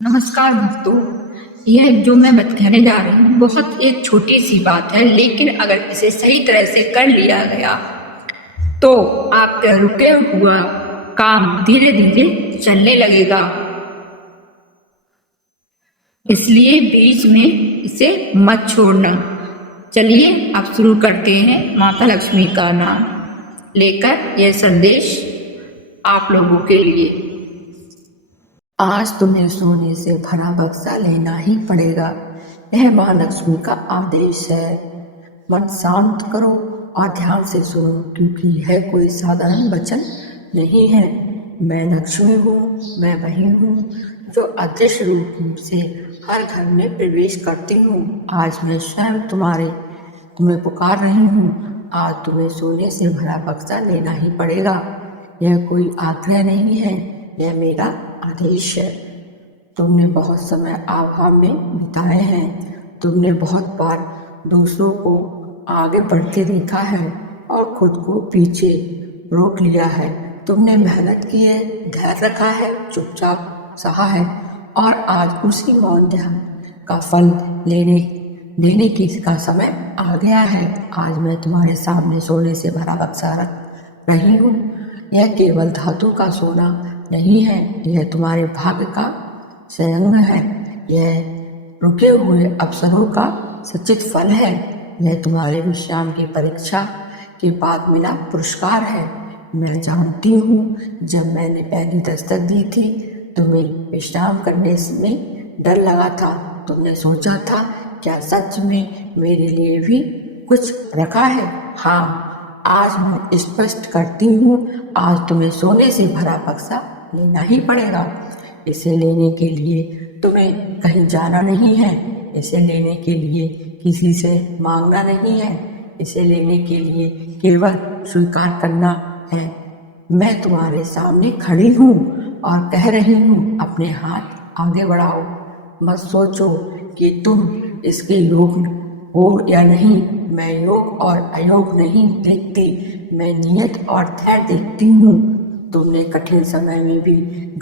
नमस्कार भक्तों। यह जो मैं कहने जा रही हूँ बहुत एक छोटी सी बात है, लेकिन अगर इसे सही तरह से कर लिया गया तो आपका रुके हुआ काम धीरे धीरे चलने लगेगा। इसलिए बीच में इसे मत छोड़ना। चलिए अब शुरू करते हैं माता लक्ष्मी का नाम लेकर यह संदेश आप लोगों के लिए। आज तुम्हें सोने से भरा बक्सा लेना ही पड़ेगा। यह माँ लक्ष्मी का आदेश है। मन शांत करो और ध्यान से सुनो, क्योंकि यह कोई साधारण वचन नहीं है। मैं लक्ष्मी हूँ, मैं वही हूँ जो अदृश्य रूप से हर घर में प्रवेश करती हूँ। आज मैं स्वयं तुम्हें पुकार रही हूँ। आज तुम्हें सोने से भरा बक्सा लेना ही पड़ेगा। यह कोई आग्रह नहीं है, यह मेरा आदेश है। तुमने बहुत समय अभाव में बिताए हैं। तुमने बहुत बार दूसरों को आगे बढ़ते देखा है और खुद को पीछे रोक लिया है। तुमने मेहनत की है, धैर्य रखा है, चुपचाप सहा है और आज उसी मौन ध्यान का फल लेने का समय आ गया है। आज मैं तुम्हारे सामने सोने से भरा बक्सा रख रही हूँ। यह केवल धातु का सोना नहीं है, यह तुम्हारे भाग्य का संयोग है। यह रुके हुए अवसरों का सचित फल है। यह तुम्हारे विश्राम की परीक्षा के बाद मिला पुरस्कार है। मैं जानती हूँ, जब मैंने पहली दस्तक दी थी तुम्हें विश्राम करने में डर लगा था। तुमने सोचा था, क्या सच में मेरे लिए भी कुछ रखा है? हाँ, आज मैं स्पष्ट करती हूँ, आज तुम्हें सोने से भरा बक्सा लेना ही पड़ेगा। इसे लेने के लिए तुम्हें कहीं जाना नहीं है। इसे लेने के लिए किसी से मांगना नहीं है। इसे लेने के लिए केवल स्वीकार करना है। मैं तुम्हारे सामने खड़ी हूँ और कह रही हूँ, अपने हाथ आगे बढ़ाओ। मत सोचो कि तुम इसके योग्य हो या नहीं। मैं योग और अयोग नहीं देखती, मैं नियत और धैर्य देखती हूँ। तुमने कठिन समय में भी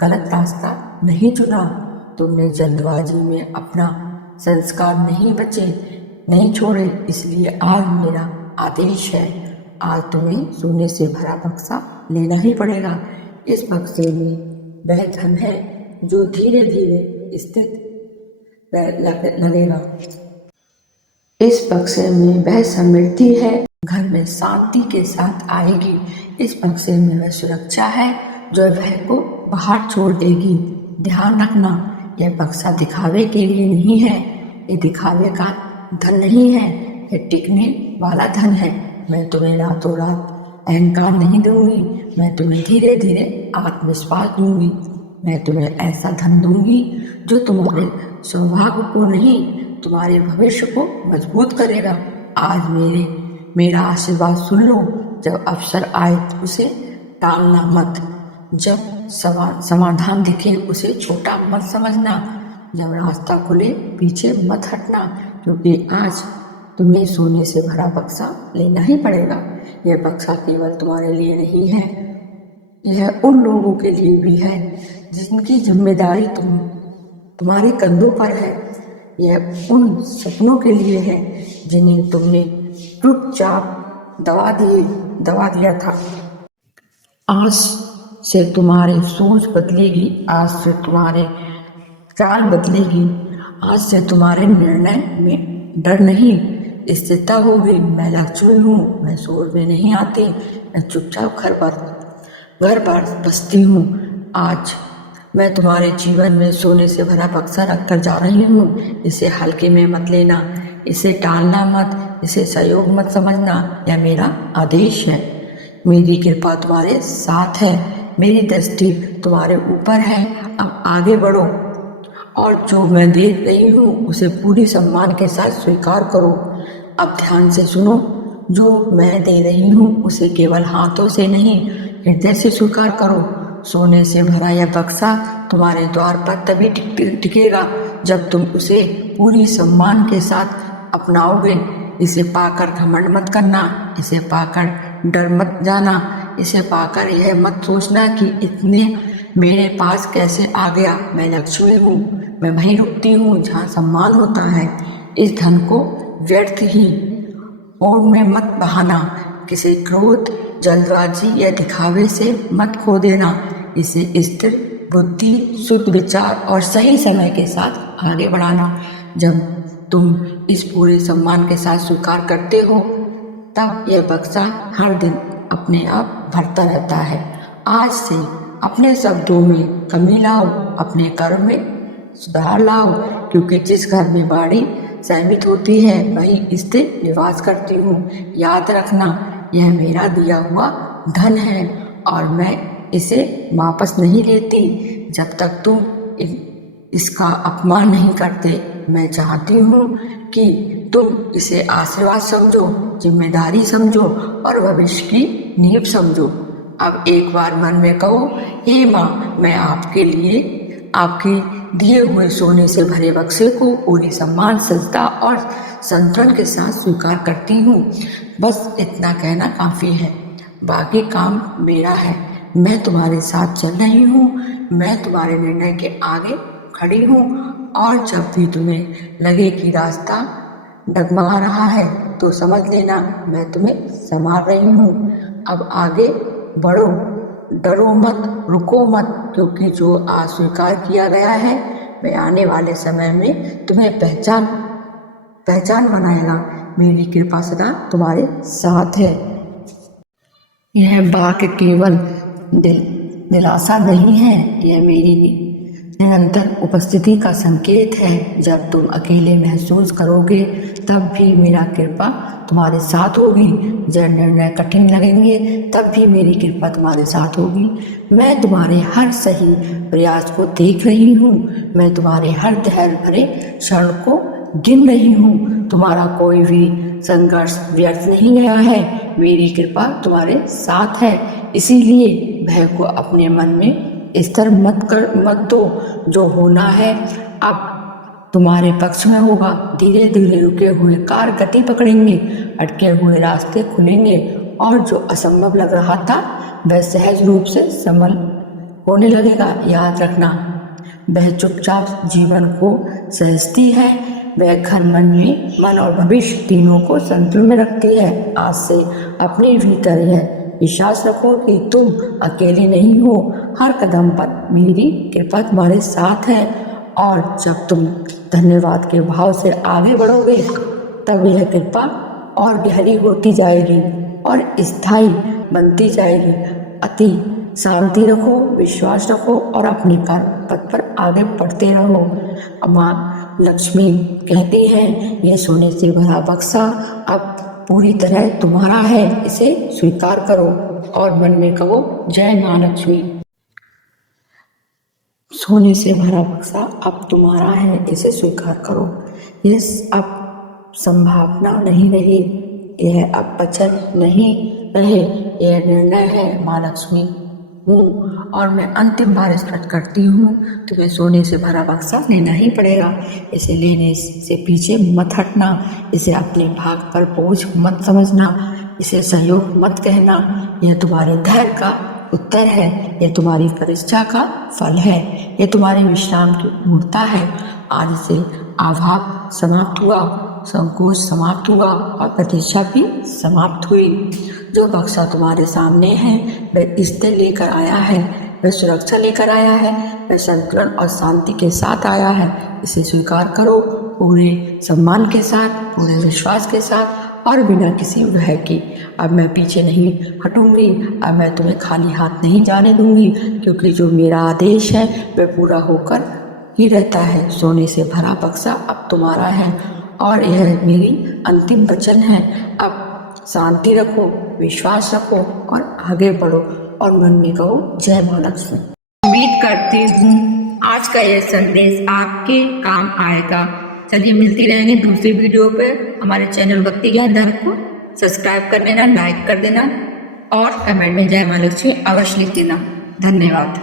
गलत रास्ता नहीं चुना। तुमने जल्दबाजी में अपना संस्कार नहीं छोड़े। इसलिए आज मेरा आदेश है, आज तुम्हें सोने से भरा बक्सा लेना ही पड़ेगा। इस बक्से में वह धन है जो धीरे धीरे स्थित लगेगा। इस बक्से में वह समृद्धि है, घर में शांति के साथ आएगी। इस बक्से में वह सुरक्षा है जो भय को बाहर छोड़ देगी। ध्यान रखना, यह बक्सा दिखावे के लिए नहीं है। ये दिखावे का धन नहीं है, यह टिकने वाला धन है। मैं तुम्हें रातों रात अहंकार नहीं दूंगी, मैं तुम्हें धीरे धीरे आत्मविश्वास दूंगी। मैं तुम्हें ऐसा धन दूंगी जो तुम्हारे सौभाग्य को नहीं, तुम्हारे भविष्य को मजबूत करेगा। आज मेरा आशीर्वाद सुन लो। जब अवसर आए तो उसे टालना मत। जब समाधान दिखे उसे छोटा मत समझना। जब रास्ता खुले पीछे मत हटना, क्योंकि आज तुम्हें सोने से भरा बक्सा लेना ही पड़ेगा। यह बक्सा केवल तुम्हारे लिए नहीं है, यह उन लोगों के लिए भी है जिनकी जिम्मेदारी तुम्हारे कंधों पर है। यह उन सपनों के लिए है जिन्हें तुमने चुपचाप दबा दिया था। आज से तुम्हारी सोच बदलेगी, आज से तुम्हारे चाल बदलेगी। आज से तुम्हारे निर्णय में डर नहीं, स्थिरता होगी। मैं लक्ष्मी हूँ, मैं शोर में नहीं आती, मैं चुपचाप घर पर बसती हूँ। आज मैं तुम्हारे जीवन में सोने से भरा बक्सा रखकर जा रही हूँ। इसे हल्के में मत लेना, इसे टालना मत, इसे सहयोग मत समझना। यह मेरा आदेश है। मेरी कृपा तुम्हारे साथ है, मेरी दृष्टि तुम्हारे ऊपर है। अब आगे बढ़ो और जो मैं दे रही हूँ उसे पूरी सम्मान के साथ स्वीकार करो। अब ध्यान से सुनो, जो मैं दे रही हूँ उसे केवल हाथों से नहीं, हृदय से स्वीकार करो। सोने से भरा यह बक्सा तुम्हारे द्वार पर तभी टिकेगा जब तुम उसे पूरी सम्मान के साथ अपनाओगे। इसे पाकर घमंड मत करना, इसे पाकर डर मत जाना, इसे पाकर यह मत सोचना कि इतने मेरे पास कैसे आ गया। मैं लक्ष्मी हूँ, मैं वहीं रुकती हूँ जहाँ सम्मान होता है। इस धन को व्यर्थ ही होड़ में मत बहाना, किसी क्रोध, जल्दबाजी या दिखावे से मत खो देना। इसे स्थिर बुद्धि, शुद्ध विचार और सही समय के साथ आगे बढ़ाना। जब तुम इस पूरे सम्मान के साथ स्वीकार करते हो, तब यह बक्सा हर दिन अपने आप भरता रहता है। आज से अपने शब्दों में कमी लाओ, अपने कर्म में सुधार लाओ, क्योंकि जिस घर में बाड़ी सहमित होती है वही स्थिर निवास करती हूँ। याद रखना, यह मेरा दिया हुआ धन है और मैं इसे वापस नहीं लेती जब तक तुम इसका अपमान नहीं करते। मैं चाहती हूँ कि तुम इसे आशीर्वाद समझो, जिम्मेदारी समझो और भविष्य की नींव समझो। अब एक बार मन में कहो, हे माँ, मैं आपके लिए आपके दिए हुए सोने से भरे बक्से को पूरी सम्मान, सजदा और संतुलन के साथ स्वीकार करती हूँ। बस इतना कहना काफ़ी है, बाकी काम मेरा है। मैं तुम्हारे साथ चल रही हूँ, मैं तुम्हारे निर्णय के आगे खड़ी हूँ और जब भी तुम्हें लगे कि रास्ता डगमगा रहा है तो समझ लेना मैं तुम्हें संभाल रही हूँ। अब आगे बढ़ो, डरो मत, रुको मत, क्योंकि जो आज स्वीकार किया गया है वह आने वाले समय में तुम्हें पहचान बनाएगा। मेरी कृपा सदा तुम्हारे साथ है। यह वाक्य केवल दिलासा नहीं है, यह मेरी निरंतर उपस्थिति का संकेत है। जब तुम अकेले महसूस करोगे तब भी मेरा कृपा तुम्हारे साथ होगी। जब निर्णय कठिन लगेंगे तब भी मेरी कृपा तुम्हारे साथ होगी। मैं तुम्हारे हर सही प्रयास को देख रही हूँ, मैं तुम्हारे हर धैर्य भरे क्षण को गिन रही हूँ। तुम्हारा कोई भी संघर्ष व्यर्थ नहीं गया है, मेरी कृपा तुम्हारे साथ है। इसीलिए भय को अपने मन में स्थिर मत दो। जो होना है अब तुम्हारे पक्ष में होगा। धीरे धीरे रुके हुए कार गति पकड़ेंगे, अटके हुए रास्ते खुलेंगे और जो असंभव लग रहा था वह सहज रूप से संभल होने लगेगा। याद रखना, वह चुपचाप जीवन को सहेजती है, वह घर मन और भविष्य तीनों को संतुलन में रखती है। आज से अपने भीतर यह विश्वास रखो कि तुम अकेले नहीं हो। हर कदम पर मेरी कृपा तुम्हारे साथ है और जब तुम धन्यवाद के भाव से आगे बढ़ोगे तब यह कृपा और गहरी होती जाएगी और स्थायी बनती जाएगी। अति शांति रखो, विश्वास रखो और अपने पथ पर आगे बढ़ते रहो। माँ लक्ष्मी कहती है, यह सोने से भरा बक्सा अब पूरी तरह तुम्हारा है, इसे स्वीकार करो और मन में कहो, जय माँ लक्ष्मी। सोने से भरा बक्सा अब तुम्हारा है, इसे स्वीकार करो। यह अब संभावना नहीं रही, यह अब वचन नहीं रहे, यह निर्णय है। माँ लक्ष्मी हूँ और मैं अंतिम बार स्पष्ट करती हूँ, तुम्हें सोने से भरा बक्सा लेना ही पड़ेगा। इसे लेने से पीछे मत हटना, इसे अपने भाग पर बोझ मत समझना, इसे सहयोग मत कहना। यह तुम्हारे धैर्य का उत्तर है, यह तुम्हारी परीक्षा का फल है, यह तुम्हारे विश्राम की मूर्ता है। आज से अभाव समाप्त हुआ, संकोच समाप्त हुआ और प्रतीक्षा भी समाप्त हुई। जो बक्सा तुम्हारे सामने है वह स्थिर लेकर आया है, वह सुरक्षा लेकर आया है, वह संतुलन और शांति के साथ आया है। इसे स्वीकार करो पूरे सम्मान के साथ, पूरे विश्वास के साथ और बिना किसी भय के। अब मैं पीछे नहीं हटूंगी, अब मैं तुम्हें खाली हाथ नहीं जाने दूंगी, क्योंकि जो मेरा आदेश है वह पूरा होकर ही रहता है। सोने से भरा बक्सा अब तुम्हारा है और यह मेरी अंतिम वचन है। अब शांति रखो, विश्वास रखो और आगे बढ़ो और मन में कहो, जय माँ लक्ष्मी। उम्मीद करती हूँ आज का यह संदेश आपके काम आएगा। चलिए मिलती रहेंगे दूसरी वीडियो पे। हमारे चैनल भक्ति ज्ञान धर्म को सब्सक्राइब कर देना, लाइक कर देना और कमेंट में जय माँ लक्ष्मी अवश्य लिख देना। धन्यवाद।